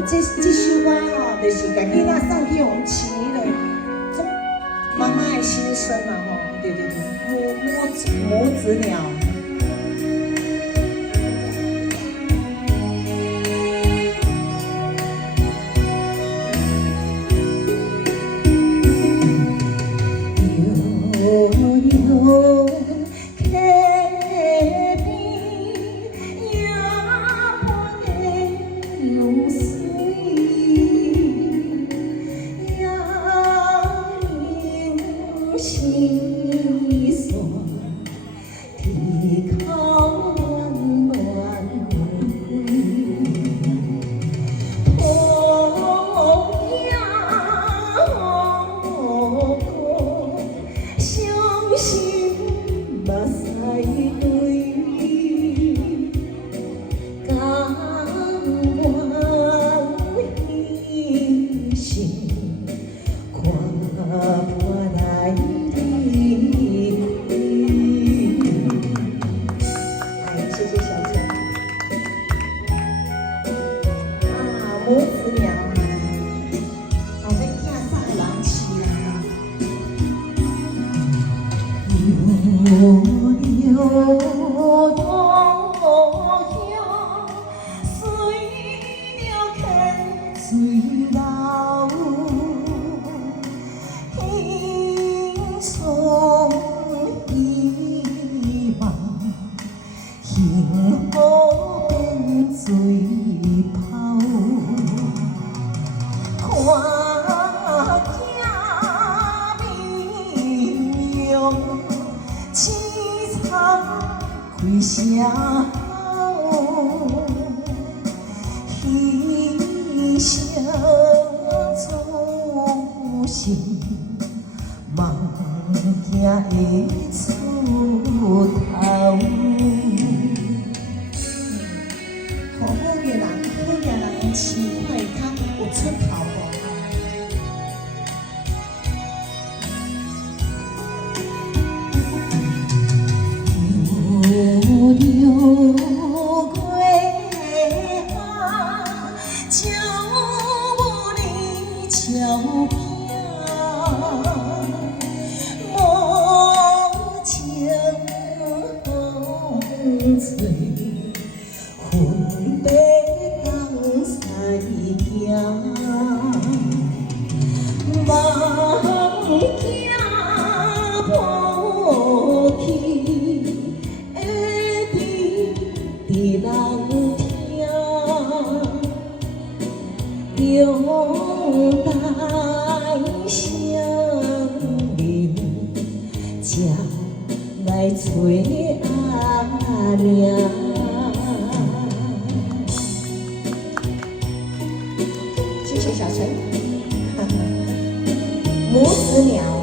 这首歌吼，就是家囡仔送去互饲咧，这妈妈的心声啊吼，对，母子鸟。西山地口暖暖风呀雨伤心目屎泪，甘愿牺牲看破来。母子鸟，后尾囝送个人饲啊。悠悠故乡，随着溪水流，轻松希望，幸福变水泡。看囝面容凄惨开声吼，牺牲初心，梦囝会出头。好嘅人，饲会较有出头无？悠悠月下，照我哩照片，无情风吹，分别当西行，梦惊抱去。人听，中台相认，才来找阿娘。谢谢小陈，母子鸟。